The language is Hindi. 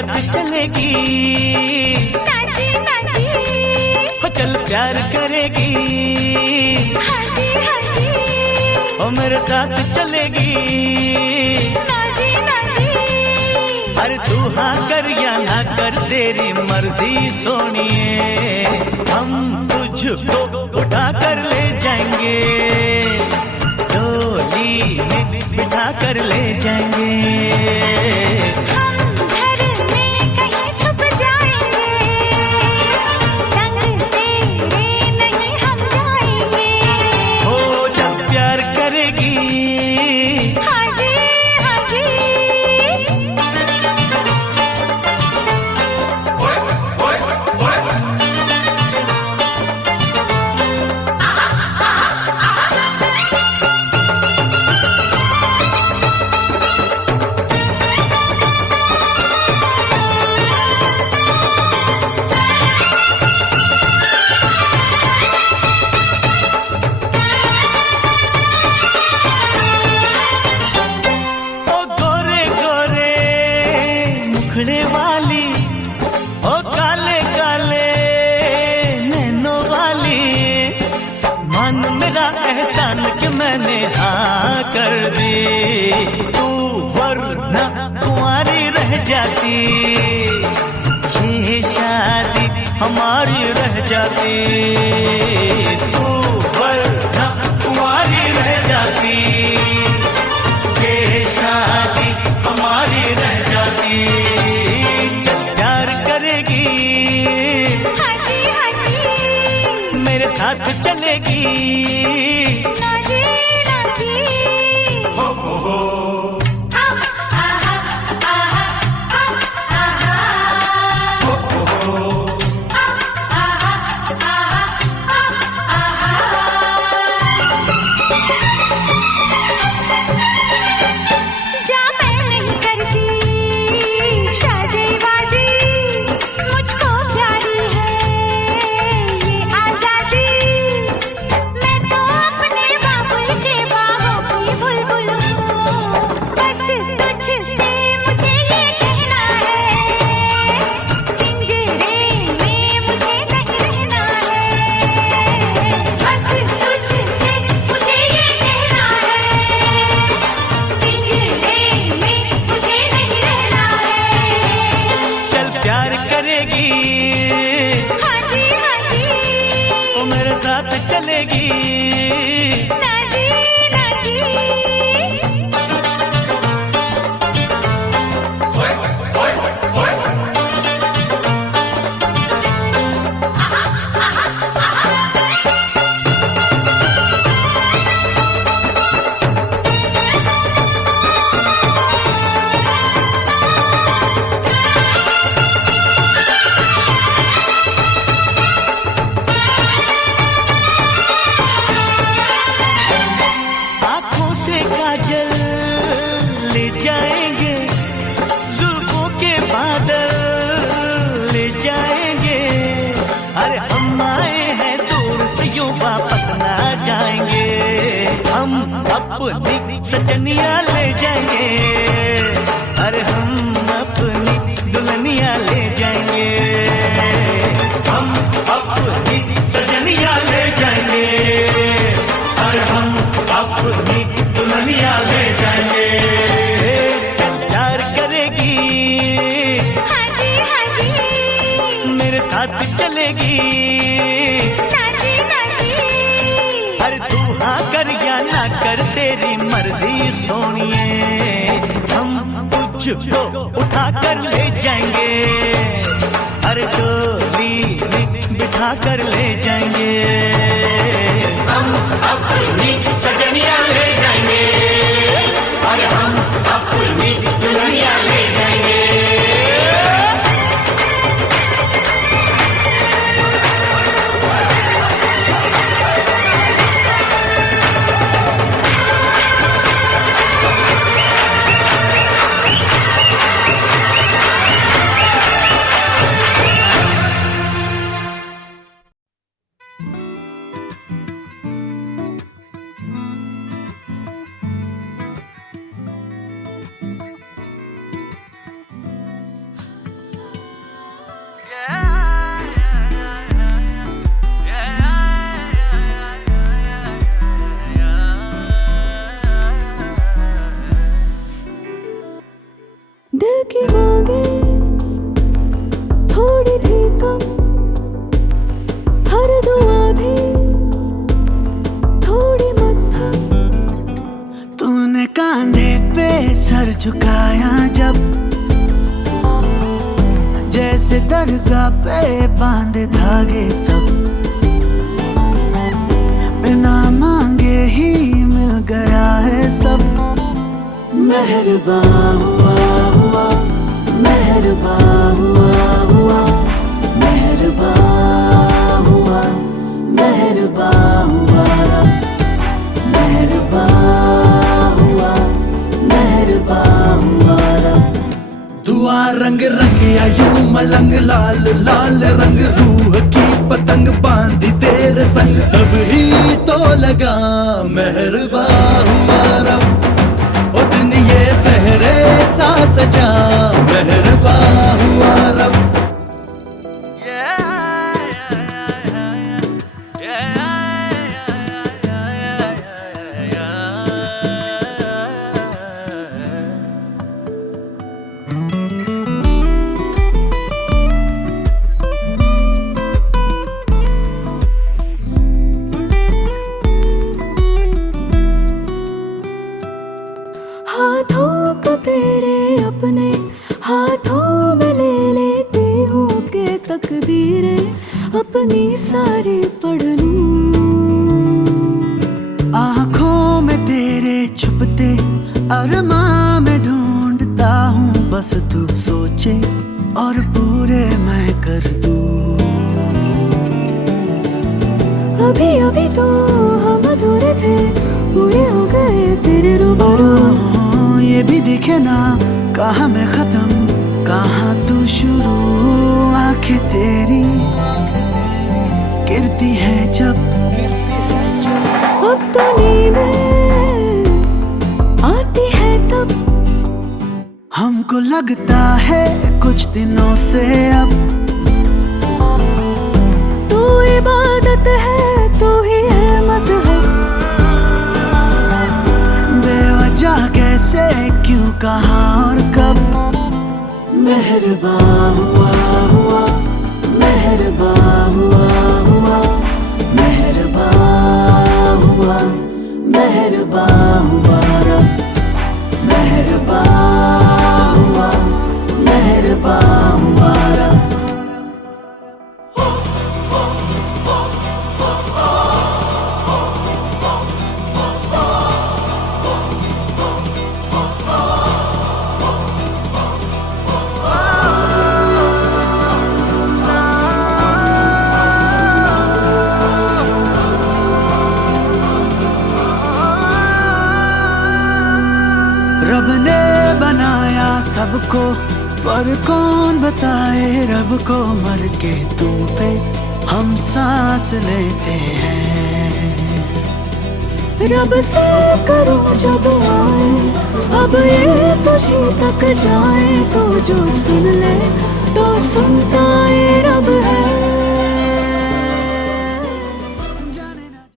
साथ चलेगी, नाजी नाजी, हो चल प्यार करेगी, हाजी हाजी, हो मेरे साथ चलेगी, नाजी नाजी, अरे तू हाँ कर या ना कर तेरी मर्जी सोनिए, हम तुझको उठा कर ले जाएंगे, डोली में बिठा कर ले जाएंगे, हम घर में कहीं छुप जाएंगे, संग तेरे नहीं हम जाएंगे, हो जब प्यार करेगी, हाजी हाजी, ओ गोरे गोरे मुखड़े वाली, ओ काले काले नैनों वाली, मन मेरा एहसान कि मैंने हाँ कर दी, तू वरना कुंवारी रह जाती, ये शादी हमारी रह जाती, तू वरना कुंवारी रह जाती, ये शादी हमारी रह जाती, जब प्यार करेगी, हाजी हाजी, मेरे साथ चलेगी, नाजी नाजी, जा मैं नहीं करती शादी-वादी, मुझको प्यारी है ये आजादी, मैं तो अपने बाबुल के बाहों की बुलबुल हूँ, बस तुझसे मुझे ये कहना है, पिंजरे में मुझे नहीं रहना है, बस तुझसे मुझे ये कहना है, पिंजरे में मुझे नहीं रहना है, चल प्यार करेगी, हाजी हाजी, वो मेरे साथ चलेगी, नाजी नाजी, आँखों से काजल ले जाएंगे, जुल्फों के बादल ले जाएंगे, अरे हम आए हैं दूर से यूं वापस ना जाएंगे, हम अपनी सजनिया ले जाएंगे, अरे हम अपनी दुल्हनिया ले जाएंगे, हम अपनी सजनिया ले जाएंगे, अरे हम अपनी दुल्हनिया ले जाएंगे, प्यार करेगी, हाजी हाजी, मेरे साथ चलेगी, नाजी नाजी, अरे तू हाँ कर या ना कर तेरी मर्जी सोनिए, हम तुझको उठा कर ले जाएंगे, अरे डोली में बिठा कर ले जाएंगे, हम अपनी सजनिया ले जाएंगे, अरे हम अपनी दुल्हनिया ले जाएंगे, झुकाया जब, जैसे दरगाह पे बांधे धागे तब, बिना मांगे ही मिल गया है सब। मेहरबान हुआ हुआ, मेहरबान हुआ हुआ, मेहरबान हुआ, मेहरबान हुआ, मेहरबान हुआ, मेहरबान हुआ। दुआ रंग रंगिया यूं मलंग लाल लाल रंग, रूह की पतंग बांधी तेरे संग, तब ही तो लगा मेहरबान हुआ रब। ओ दिन ये सहरे सा सजा, मेहरबान हुआ रब। हाथों को तेरे अपने हाथों में ले लेती हूँ के तकदीरें अपनी सारी पढ़ लूं। आँखों में तेरे छुपते अरमां में ढूंढता हूँ, बस तू सोचे और पूरे मैं कर दूं। अभी अभी तो हम अधूरे थे, पूरे हो गए तेरे रूबरू। ये भी दिखे ना कहाँ मैं खत्म कहाँ तू शुरू, आंखें तेरी गिरती है जब, अब तो नींदें आती है तब, हमको लगता है कुछ दिनों से अब। तू इबादत है, तू ही है मज़हब। बेवजह कैसे क्यों कहाँ और कब, मेहरबान हुआ हुआ, मेहरबान हुआ हुआ, मेहरबान हुआ, मेहरबान हुआ रब, मेहरबान हुआ, मेहरबान हुआ रब। रब ने बनाया सबको, पर कौन बताए रब को, मर के तुम पे हम सांस लेते हैं। रब से करूं जो दुआएं, अब ये तुझी तक जाए, तो जो सुन ले तो सुनता है